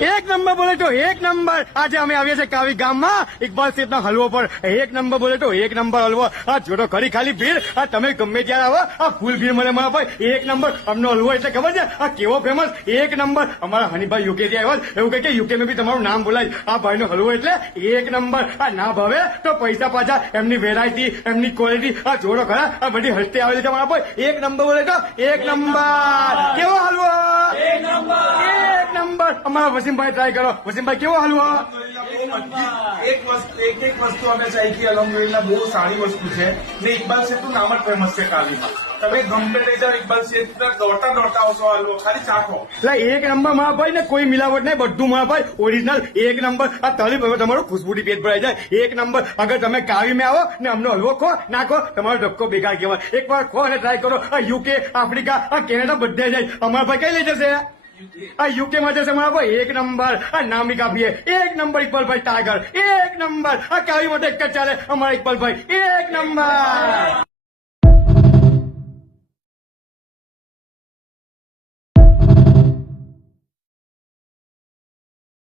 એક નંબર બોલે તો એક નંબર. આજે અમે આવીએ છીએ કાવી ગામમાં ઇકબાલ શેઠના હલવો પર. એક નંબર બોલે તો એક નંબર હલવો. આ જોડો ખરી ખાલી ભીડ. આ તમે ગમે ત્યારે આવો આ ફૂલ ભીડ મળે મારા ભાઈ. એક નંબર અમનો હલવો એટલે ખબર છે આ કેવો ફેમસ. એક નંબર અમારા હનીભાઈ યુકે થી આવ્યા છે. એવું કહે કે યુકે માં બી તમારું નામ બોલાય. આ ભાઈનો હલવો એટલે એક નંબર. આ ના ભાવે તો પૈસા પાછા. એમની વેરાયટી એમની ક્વોલિટી આ જોડો ખરા. આ બધી હસ્તી આવેલી છે મારા ભાઈ. એક નંબર બોલે તો એક નંબર. કેવો હલવો? એક નંબર. અમારા વસીમભાઈ ટ્રાય કરો. વસીમભાઈ કેવો હલવો? એક વસ્તુ અમે ચાખી અલહમદુલિલ્લાહ બહુ સારી વસ્તુ છે ને ઇકબાલ શેઠનું નામ જ ફેમસ છે કાલીમાં. તમે ગમે તે જાઓ ઇકબાલ શેઠ દોડતા દોડતા આવશો હલવો ખાલી ચાખો. એટલે એક નંબર મારા ભાઈ ને કોઈ મિલાવટ નહીં. બધું મારા ભાઈ ઓરિજિનલ એક નંબર. આ તળી હવે તમારું ખુશબુટી પેટ ભરાઈ જાય. એક નંબર. અગર તમે કાવી માં આવો ને અમનો હલવો ખો નાખો તમારો ધક્કો બેકાર કહેવાય. એકવાર ખો અને ટ્રાય કરો. આ યુકે આફ્રિકા આ કેનેડા બધે જાય. અમારા ભાઈ કઈ લઈ જશે? આ યુકે માં જશે મારા ભાઈ. એક નંબર. આ નામી કાપીએ એક નંબર. ઇકબાલભાઈ ટાઈગર એક નંબર. આ કાવી માટે એક જ ચાલે અમારા ઇકબાલભાઈ એક નંબર.